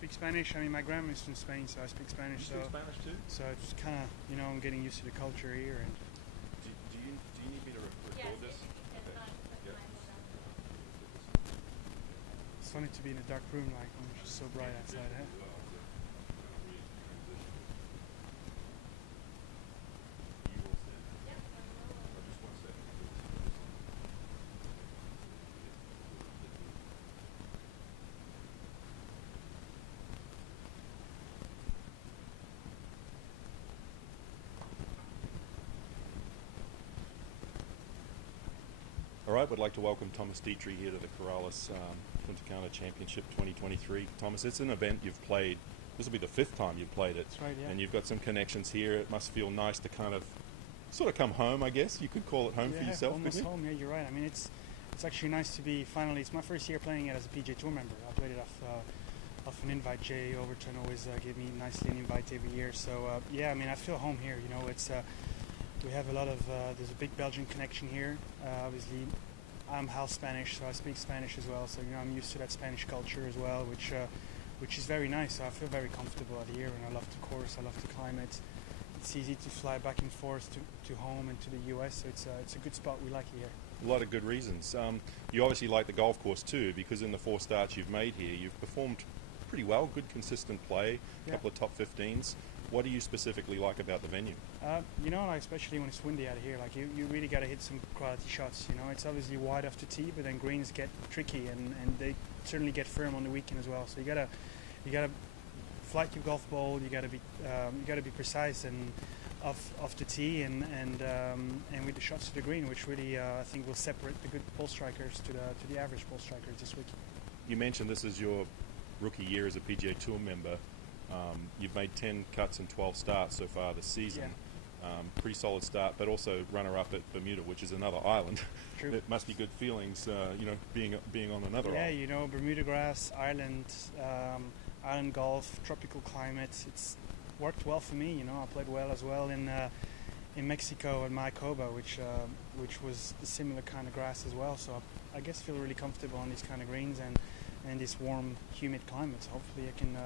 speak Spanish. I mean, my grandma's from Spain, so I speak Spanish. You speak Spanish too? So it's kind of, I'm getting used to the culture here. And do you need me to record this? Okay. It's funny to be in a dark room, like when it's just so bright outside. Huh? All right, we'd like to welcome Thomas Detry here to the Corrales Puntacana Championship 2023. Thomas, it's an event you've played. This will be the 5th time you've played it. That's right, yeah. And you've got some connections here. It must feel nice to kind of sort of come home, I guess. You could call it home for yourself. Almost home, yeah, you're right. I mean, it's actually nice to be finally, it's my first year playing it as a PGA Tour member. I played it off an invite. Jay Overton always gave me nicely an invite every year. So, yeah, I mean, I feel home here. It's we have a lot of, there's a big Belgian connection here. Obviously, I'm half Spanish, so I speak Spanish as well. So, I'm used to that Spanish culture as well, which is very nice. So I feel very comfortable out here, and I love the course, I love the climate. It's easy to fly back and forth to home and to the US, so it's a good spot. We like it here. A lot of good reasons. You obviously like the golf course too, because in the 4 starts you've made here, you've performed pretty well, good consistent play, a couple of top 15s. What do you specifically like about the venue? Especially when it's windy out here, like you really got to hit some quality shots. It's obviously wide off the tee, but then greens get tricky, and they certainly get firm on the weekend as well. So you gotta flight your golf ball. You gotta be precise and off the tee and with the shots to the green, which really I think will separate the good ball strikers to the average ball strikers this week. You mentioned this is your rookie year as a PGA Tour member. You've made 10 cuts and 12 starts so far this season. Yeah. Pretty solid start, but also runner-up at Bermuda, which is another island. True. It must be good feelings, being on another island. Yeah, Bermuda grass, Ireland golf, tropical climate. It's worked well for me. I played well as well in Mexico at Mayakoba, which was a similar kind of grass as well. So I guess feel really comfortable on these kind of greens and this warm, humid climate. So hopefully I can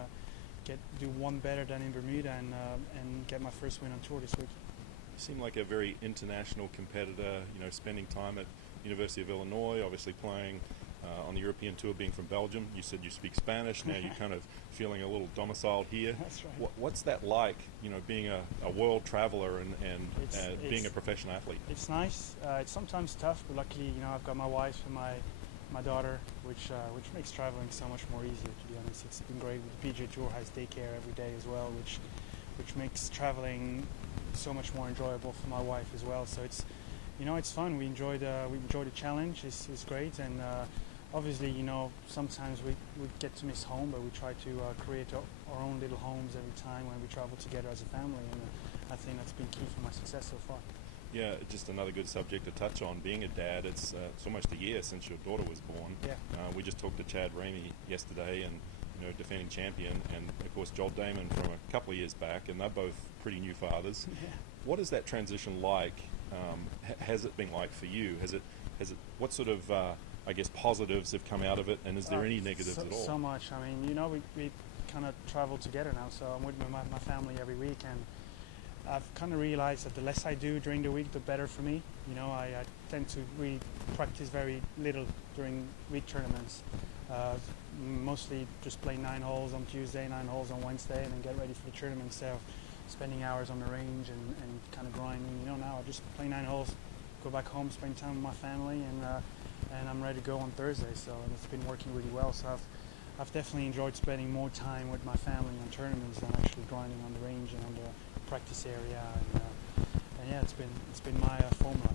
do one better than in Bermuda and get my first win on tour this week. You seem like a very international competitor, spending time at University of Illinois, obviously playing on the European Tour, being from Belgium. You said you speak Spanish, now you're kind of feeling a little domiciled here. That's right. What's that like, being a world traveler and being a professional athlete? It's nice. It's sometimes tough, but luckily, I've got my wife and my daughter, which makes traveling so much more easier, to be honest. It's been great. The PGA Tour has daycare every day as well, which makes traveling so much more enjoyable for my wife as well. So it's fun. We enjoy the challenge. It's great, and obviously, sometimes we get to miss home, but we try to create our own little homes every time when we travel together as a family, and I think that's been key for my success so far. Yeah, just another good subject to touch on. Being a dad, it's almost a year since your daughter was born. Yeah. We just talked to Chad Ramey yesterday, and defending champion, and of course Joel Damon from a couple of years back, and they're both pretty new fathers. Yeah. What is that transition like? Has it been like for you? Has it? What sort of I guess positives have come out of it, and is there any negatives at all? So much. I mean, we kind of travel together now, so I'm with my family every week, and I've kind of realized that the less I do during the week, the better for me. I tend to really practice very little during week tournaments. Mostly just play 9 holes on Tuesday, 9 holes on Wednesday, and then get ready for the tournament instead of spending hours on the range and kind of grinding. Now I just play 9 holes, go back home, spend time with my family, and I'm ready to go on Thursday. So it's been working really well. So I've definitely enjoyed spending more time with my family on tournaments than actually grinding on the range and on the practice area. And yeah, it's been my formula.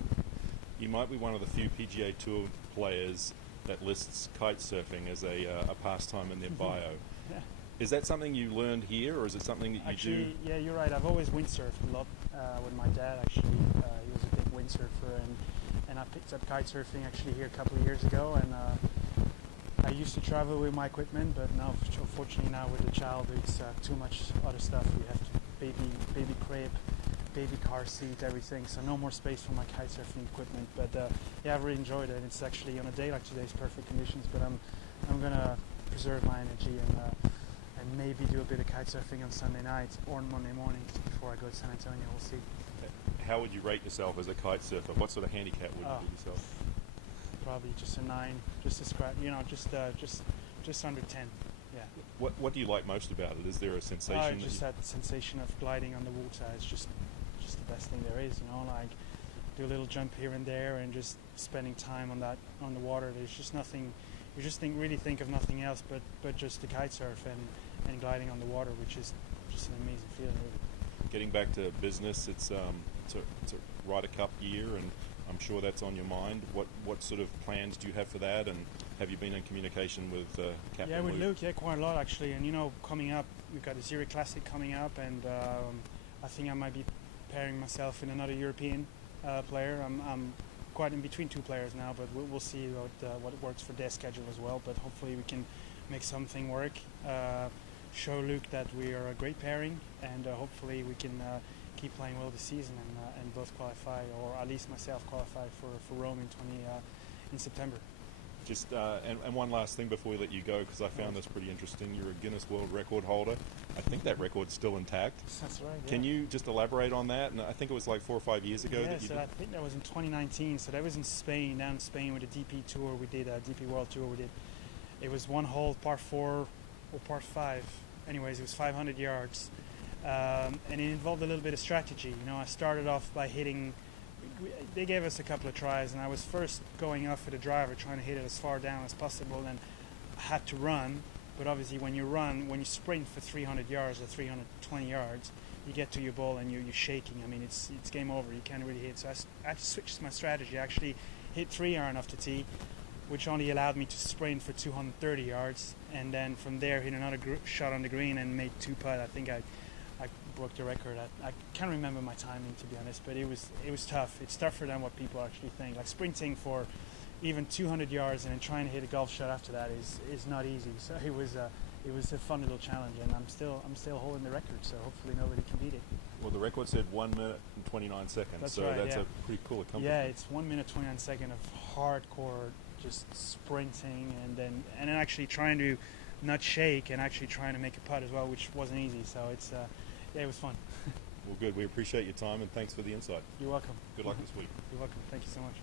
You might be one of the few PGA Tour players that lists kite surfing as a pastime in their bio. Yeah. Is that something you learned here, or is it something that you do? Yeah, you're right. I've always windsurfed a lot with my dad, actually. He was a big windsurfer, and I picked up kite surfing actually here a couple of years ago, and I used to travel with my equipment, but now, unfortunately, now with the child, it's too much other stuff. We have to baby crib, baby car seat, everything, so no more space for my kite surfing equipment. But yeah, I've really enjoyed it. It's actually, on a day like today, it's perfect conditions, but I'm gonna preserve my energy and maybe do a bit of kite surfing on Sunday night or Monday morning before I go to San Antonio. We'll see. How would you rate yourself as a kite surfer? What sort of handicap would you give yourself? Probably just a 9, just a scratch. Just under 10. Yeah. What do you like most about it? Is there a sensation? Just that sensation of gliding on the water. It's just the best thing there is. Like do a little jump here and there, and just spending time on the water. There's just nothing. You just really think of nothing else but just the kite surf and gliding on the water, which is just an amazing feeling. Really. Getting back to business, it's a Ryder Cup year, and I'm sure that's on your mind. What sort of plans do you have for that, and have you been in communication with Captain Yeah, with Luke? Luke, quite a lot actually. And coming up, we've got the Zurich Classic coming up, and I think I might be pairing myself in another European player. I'm quite in between 2 players now, but we'll see what works for their schedule as well. But hopefully we can make something work. Show Luke that we are a great pairing, and hopefully we can keep playing well this season and both qualify, or at least myself qualify for Rome in September. Just and one last thing before we let you go, because I found this pretty interesting. You're a Guinness World Record holder. I think that record's still intact. That's right. Yeah. Can you just elaborate on that? And I think it was like 4 or 5 years ago. Yeah, that you so did. I think that was in 2019. So that was in Spain, down in Spain with the DP Tour. We did a DP World Tour. It was 1 hole, par 4 or par 5. Anyways, it was 500 yards, and it involved a little bit of strategy. I started off by hitting. They gave us a couple of tries, and I was first going off with a driver, trying to hit it as far down as possible, and I had to run. But obviously, when you sprint for 300 yards or 320 yards, you get to your ball and you're shaking. I mean, it's game over. You can't really hit. So I switched my strategy. I actually hit 3-iron off the tee, which only allowed me to sprint for 230 yards, and then from there hit another shot on the green and made 2 putt. I think I broke the record. I can't remember my timing, to be honest, but it was tough. It's tougher than what people actually think. Like sprinting for even 200 yards and then trying to hit a golf shot after that is not easy. So it was a fun little challenge, and I'm still holding the record. So hopefully nobody can beat it. Well, the record said 1 minute and 29 seconds. That's so right, that's yeah. a pretty cool accomplishment. Yeah, it's 1 minute 29 seconds of hardcore just sprinting, and then actually trying to not shake and actually trying to make a putt as well, which wasn't easy. So it was fun. Well, good. We appreciate your time, and thanks for the insight. You're welcome. Good luck this week. You're welcome. Thank you so much.